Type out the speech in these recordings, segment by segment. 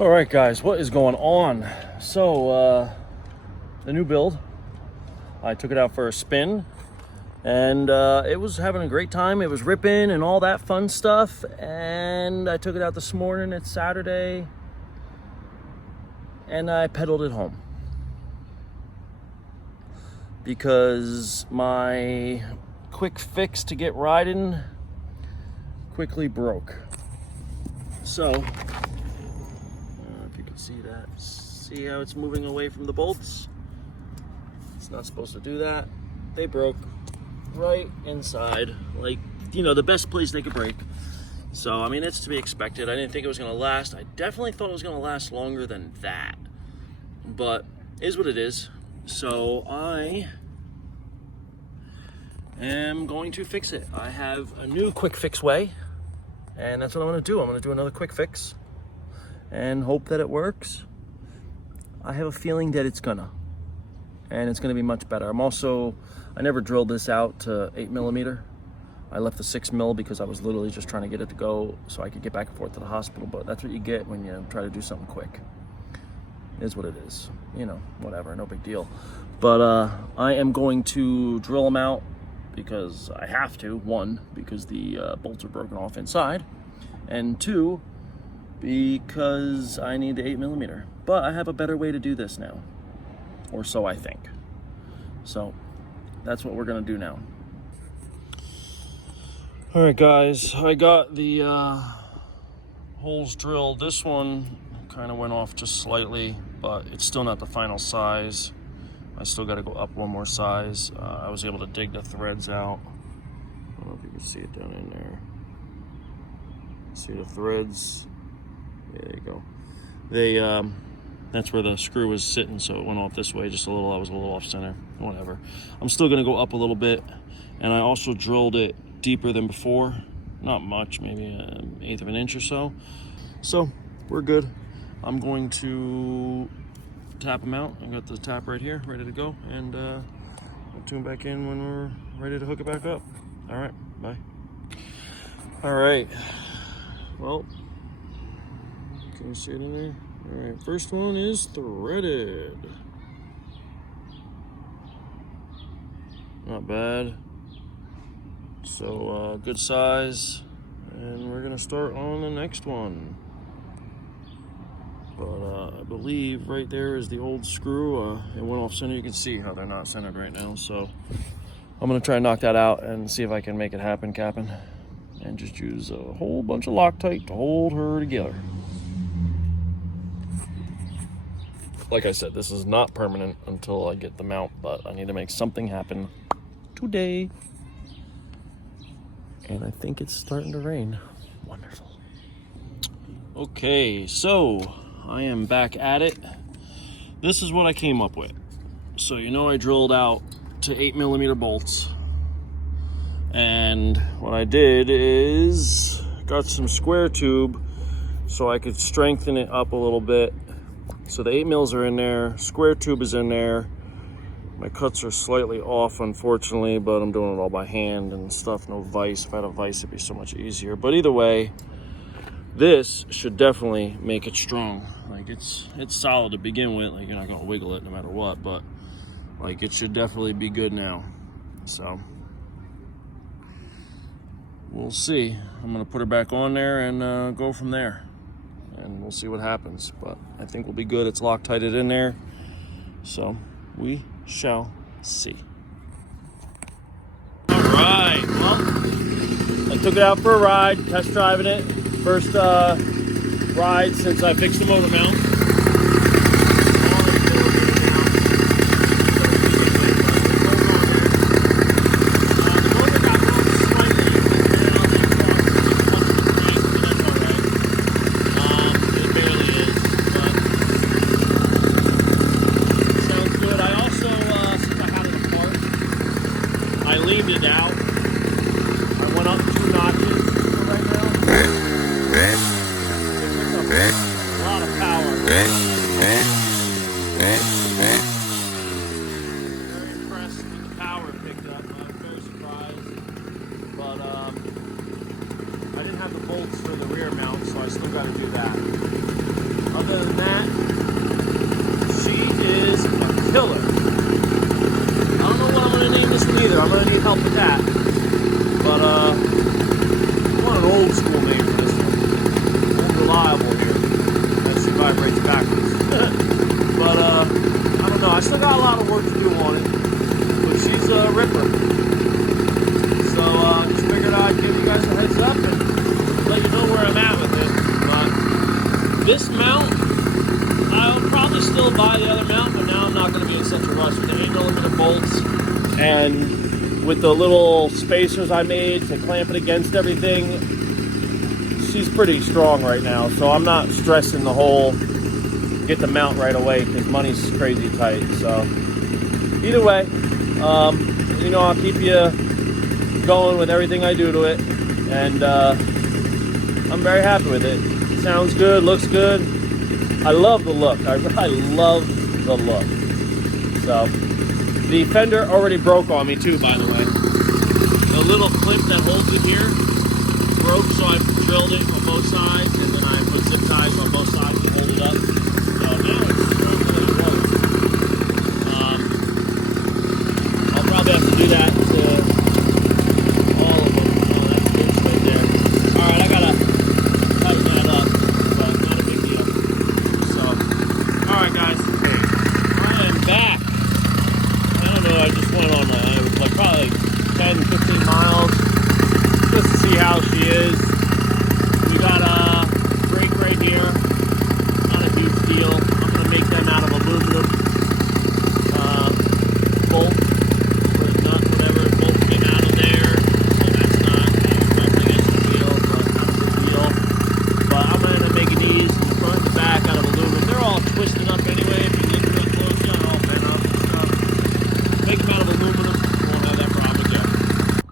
All right, guys, what is going on? So, the new build, I took it out for a spin, and it was having a great time. It was ripping and all that fun stuff, and I took it out this morning. It's Saturday, and I pedaled it home because my quick fix to get riding quickly broke. So, see that? See how it's moving away from the bolts? It's not supposed to do that. They broke right inside, like, you know, the best place they could break. So, I mean, it's to be expected. I didn't think it was going to last. I definitely thought it was going to last longer than that. But it is what it is. So, I am going to fix it. I have a new quick fix way, and that's what I'm going to do. I'm going to do another quick fix and hope that it works. I have a feeling that it's gonna, and it's gonna be much better. I never drilled this out to 8mm. I left the 6mm because I was literally just trying to get it to go so I could get back and forth to the hospital, but that's what you get when you try to do something quick. It is what it is, you know, whatever, no big deal. But I am going to drill them out because I have to. One, because the bolts are broken off inside, and two, because I need the 8mm. But I have a better way to do this now, or so I think. So that's what we're gonna do now. All right, guys, I got the holes drilled. This one kind of went off just slightly, but it's still not the final size. I still got to go up one more size. I was able to dig the threads out. I don't know if you can see it down in there. See the threads? There you go. They that's where the screw was sitting, so it went off this way just a little. I was a little off center. Whatever. I'm still gonna go up a little bit, and I also drilled it deeper than before. Not much, maybe an eighth of an inch or so. So we're good. I'm going to tap them out. I got the tap right here, ready to go, and I'll tune back in when we're ready to hook it back up. All right, bye. All right. Well, can you see it in there? All right, first one is threaded. Not bad. So, good size. And we're gonna start on the next one. But I believe right there is the old screw. It went off center. You can see how they're not centered right now. So I'm gonna try and knock that out and see if I can make it happen, Captain. And just use a whole bunch of Loctite to hold her together. Like I said, this is not permanent until I get the mount, but I need to make something happen today. And I think it's starting to rain. Wonderful. Okay, so I am back at it. This is what I came up with. So you know I drilled out to 8mm bolts. And what I did is got some square tube so I could strengthen it up a little bit. So the 8mm are in there, square tube is in there. My cuts are slightly off, unfortunately, but I'm doing it all by hand and stuff, no vise. If I had a vise, it'd be so much easier. But either way, this should definitely make it strong. Like, it's solid to begin with. Like, you're not gonna wiggle it no matter what, but like, it should definitely be good now. So we'll see. I'm gonna put her back on there and go from there, and we'll see what happens. But I think we'll be good. It's Loctited in there, so we shall see. All right, well, I took it out for a ride, test driving it. First ride since I fixed the motor mount. I leaned it out. I went up 2 notches for right now. A lot of power. other than that, she is a killer. I don't know what I'm going to name this one either. I'm going to need help with that. But, I want an old school name for this one. Old reliable here. That she vibrates backwards. But, I don't know. I still got a lot of work to do on it. But she's a ripper. So, just figured I'd give you guys a heads up and let you know where I'm at with it. But this mount, I'll probably still buy the other mount, but now I'm not going to be in such a rush with the 8mm bolts and with the little spacers I made to clamp it against everything. She's pretty strong right now, so I'm not stressing the whole get the mount right away because money's crazy tight. So either way, you know, I'll keep you going with everything I do to it, and I'm very happy with it. Sounds good, looks good. I love the look. I love the look. So the fender already broke on me too, by the way. The little clip that holds it here broke, so I drilled it on both sides, and then I put zip ties on both sides to hold it up. So now it's really broke. I'll probably have to do that to all of them. Oh, that's loose right there. All right, I gotta tighten that up, but not a big deal. So, all right, guys. Okay, I am back. I don't know. I just went on like probably 10, 15 miles just to see how she is. We got a brake right here. Not a huge deal. I'm gonna make them out of aluminum bolt. Nut, whatever, bolt came out of there, so that's not nothing is a deal, but not a big deal. But I'm going to end up making these in the front and the back out of aluminum. They're all twisted up anyway. If you look real close, they're all bent up and stuff. Make them out of aluminum, you won't have that problem again.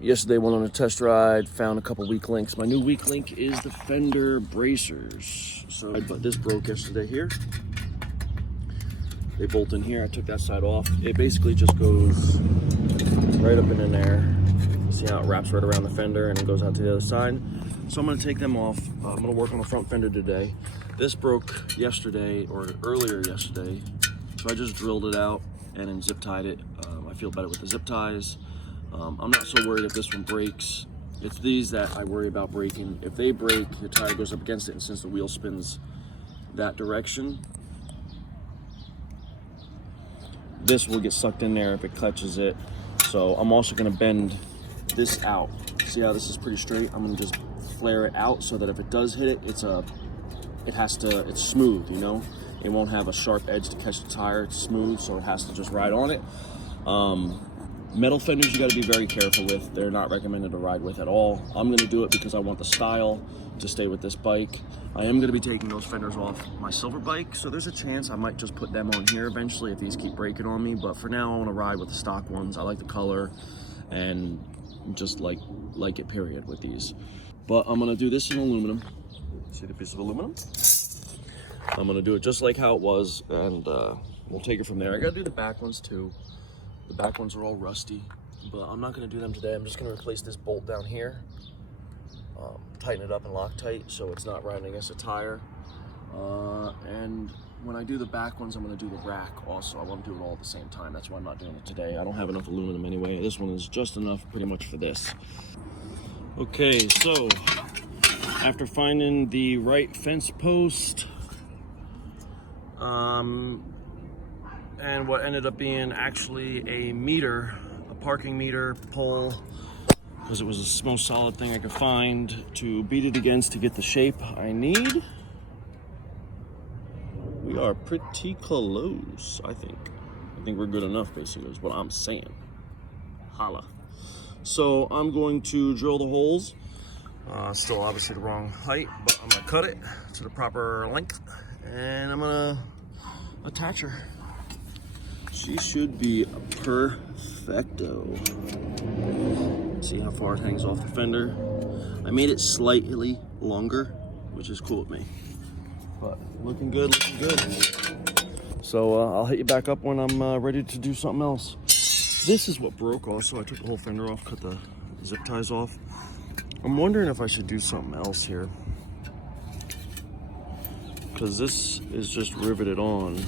Yesterday, went on a test ride, found a couple weak links. My new weak link is the Fender bracers. So this broke yesterday here. They bolt in here. I took that side off. It basically just goes right up in there. See how it wraps right around the fender and it goes out to the other side. So I'm going to take them off. I'm going to work on the front fender today. This broke yesterday, or earlier yesterday, so I just drilled it out and then zip tied it. I feel better with the zip ties. I'm not so worried if this one breaks. It's these that I worry about breaking. If they break, your tire goes up against it, and since the wheel spins that direction, this will get sucked in there if it catches it. So I'm also gonna bend this out. See how this is pretty straight? I'm gonna just flare it out so that if it does hit it, it's smooth, you know? It won't have a sharp edge to catch the tire. It's smooth, so it has to just ride on it. Metal fenders you gotta be very careful with. They're not recommended to ride with at all. I'm gonna do it because I want the style to stay with this bike. I am gonna be taking those fenders off my silver bike, so there's a chance I might just put them on here eventually if these keep breaking on me, but for now I wanna ride with the stock ones. I like the color and just like it, period, with these. But I'm gonna do this in aluminum. See the piece of aluminum? I'm gonna do it just like how it was, and we'll take it from there. I gotta do the back ones too. The back ones are all rusty, but I'm not gonna do them today. I'm just gonna replace this bolt down here, tighten it up and Loctite so it's not riding against a tire. And when I do the back ones, I'm gonna do the rack also. I want to do it all at the same time. That's why I'm not doing it today. I don't have enough aluminum anyway. This one is just enough pretty much for this. Okay, so after finding the right fence post, and what ended up being actually a meter, a parking meter pole, because it was the most solid thing I could find to beat it against to get the shape I need. We are pretty close, I think. I think we're good enough, basically, is what I'm saying. Holla. So I'm going to drill the holes. Still obviously the wrong height, but I'm gonna cut it to the proper length, and I'm gonna attach her. She should be perfecto. See how far it hangs off the fender. I made it slightly longer, which is cool with me. But looking good, looking good. So I'll hit you back up when I'm ready to do something else. This is what broke also. I took the whole fender off, cut the zip ties off. I'm wondering if I should do something else here, because this is just riveted on.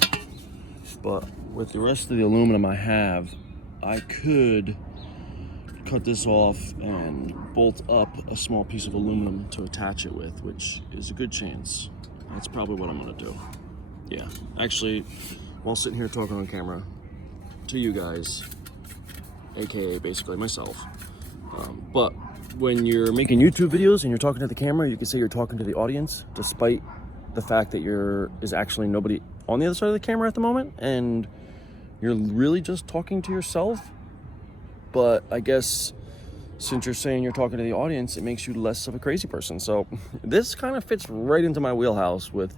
But with the rest of the aluminum I have, I could cut this off and bolt up a small piece of aluminum to attach it with, which is a good chance. That's probably what I'm gonna do. Yeah, actually, while sitting here talking on camera to you guys, AKA basically myself. But when you're making YouTube videos and you're talking to the camera, you can say you're talking to the audience, despite the fact that is actually nobody on the other side of the camera at the moment, and you're really just talking to yourself. But I guess since you're saying you're talking to the audience, it makes you less of a crazy person. So this kind of fits right into my wheelhouse with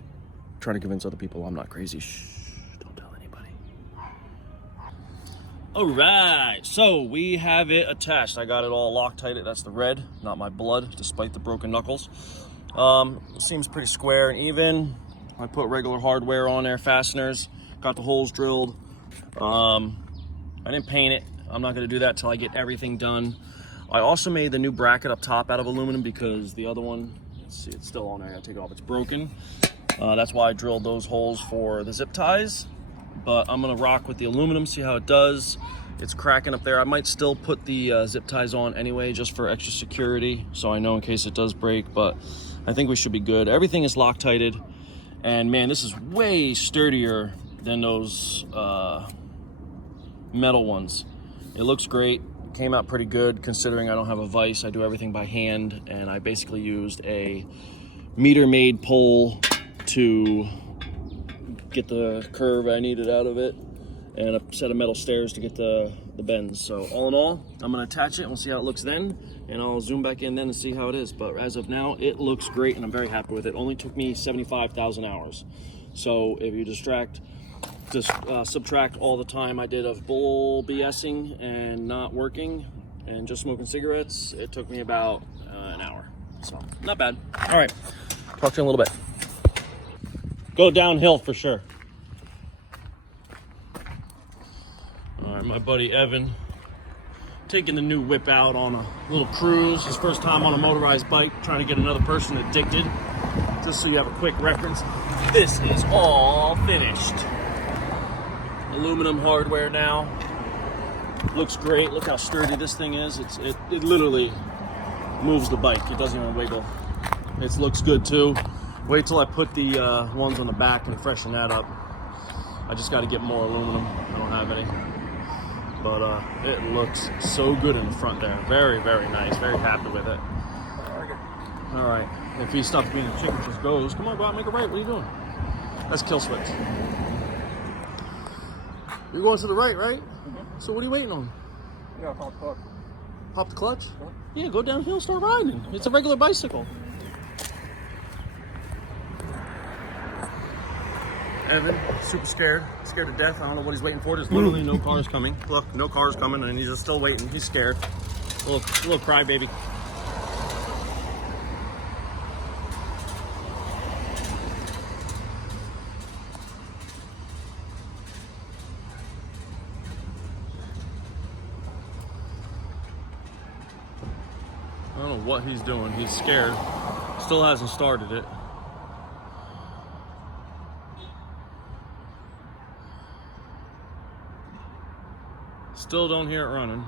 trying to convince other people I'm not crazy. Shh, don't tell anybody. All right, so we have it attached. I got it all Loctited. That's the red, not my blood, despite the broken knuckles. Seems pretty square and even. I put regular hardware on there, fasteners, got the holes drilled. I didn't paint it. I'm not gonna do that till I get everything done. I also made the new bracket up top out of aluminum because the other one, let's see, it's still on there, I gotta take it off, it's broken. That's why I drilled those holes for the zip ties, but I'm gonna rock with the aluminum, see how it does. It's cracking up there. I might still put the zip ties on anyway, just for extra security, so I know in case it does break, but I think we should be good. Everything is Loctited, and man, this is way sturdier than those metal ones. It looks great. Came out pretty good considering I don't have a vise. I do everything by hand, and I basically used a meter-made pole to get the curve I needed out of it, and a set of metal stairs to get the bends. So all in all, I'm gonna attach it and we'll see how it looks then, and I'll zoom back in then and see how it is. But as of now, it looks great and I'm very happy with it. Only took me 75,000 hours. So if you subtract all the time I did of bull BSing and not working and just smoking cigarettes, it took me about an hour. So not bad. All right, talk to you in a little bit. Go downhill for sure. All right, my buddy Evan taking the new whip out on a little cruise. His first time on a motorized bike, trying to get another person addicted. Just so you have a quick reference, this is all finished. Aluminum hardware now. Looks great. Look how sturdy this thing is. It literally moves the bike. It doesn't even wiggle. It looks good too. Wait till I put the ones on the back and freshen that up. I just got to get more aluminum. I don't have any. But it looks so good in the front there. Very, very nice. Very happy with it. All right. If he stops being a chicken, just goes. Come on, go out and make a right. What are you doing? That's kill switch. You're going to the right, right? Mm-hmm. So what are you waiting on? You gotta pop the clutch. Pop the clutch? Yeah, go downhill, start riding. It's a regular bicycle. Evan, super scared to death. I don't know what he's waiting for. There's literally no cars coming. Look, no cars coming, and he's just still waiting. He's scared. Little crybaby. I don't know what he's doing. He's scared. Still hasn't started it. Still don't hear it running.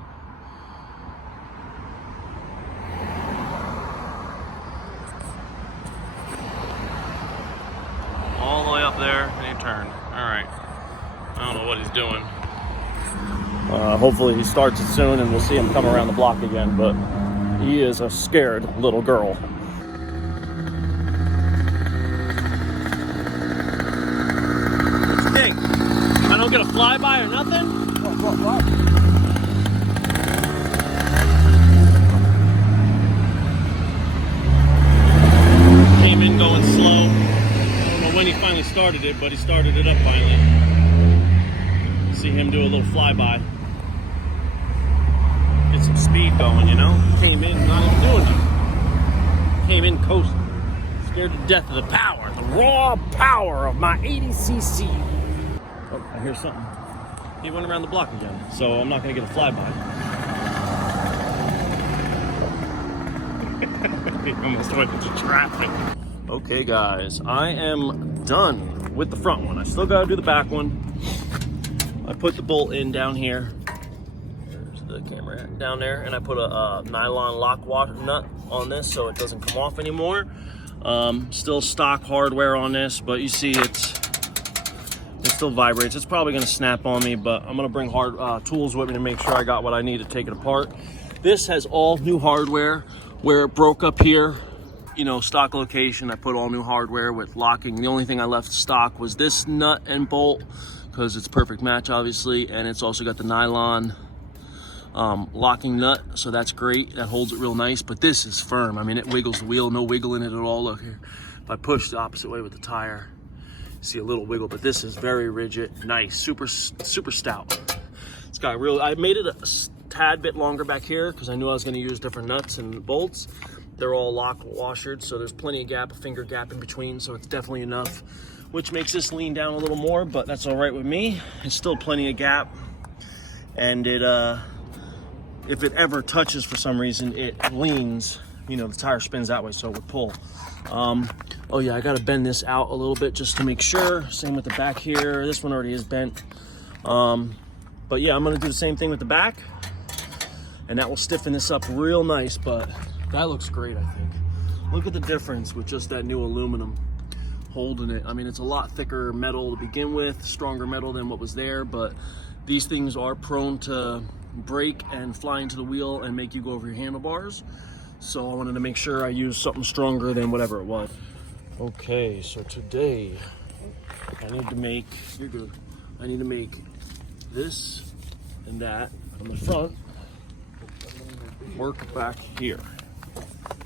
All the way up there, and he turned. All right. I don't know what he's doing. Hopefully he starts it soon and we'll see him come around the block again, but he is a scared little girl. What you think? I don't get a flyby or nothing? What? Came in going slow. I don't know when he finally started it, but he started it up finally. See him do a little flyby. Get some speed going, you know? Came in not even doing it. Came in coasting. Scared to death of the power, the raw power of my 80cc. Oh, I hear something. He went around the block again, so I'm not gonna get a flyby. He almost went into traffic. Okay guys, I am done with the front one. I still gotta do the back one. I put the bolt in down here. There's the camera down there, and I put a nylon lock nut on this so it doesn't come off anymore. Still stock hardware on this, but you see it still vibrates. It's probably gonna snap on me, but I'm gonna bring hard tools with me to make sure I got what I need to take it apart. This has all new hardware. Where it broke up here, you know, stock location, I put all new hardware with locking. The only thing I left stock was this nut and bolt, because it's a perfect match, obviously, and it's also got the nylon locking nut, so that's great. That holds it real nice, but this is firm. I mean, it wiggles the wheel, no wiggle in it at all. Look here, if I push the opposite way with the tire, see a little wiggle, but this is very rigid, nice, super stout. It's got real, I made it a tad bit longer back here because I knew I was going to use different nuts and bolts. They're all lock washered, so there's plenty of gap, a finger gap in between, so it's definitely enough, which makes this lean down a little more, but that's all right with me. It's still plenty of gap, and it if it ever touches for some reason, it leans, you know, the tire spins that way, so it would pull. Oh yeah, I got to bend this out a little bit just to make sure. Same with the back here. This one already is bent. But yeah, I'm going to do the same thing with the back, and that will stiffen this up real nice, but that looks great, I think. Look at the difference with just that new aluminum holding it. I mean, it's a lot thicker metal to begin with, stronger metal than what was there, but these things are prone to break and fly into the wheel and make you go over your handlebars. So I wanted to make sure I used something stronger than whatever it was. Okay, so today I need to make, you're good, I need to make this and that on the front work back here,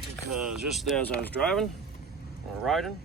because just as I was driving or riding,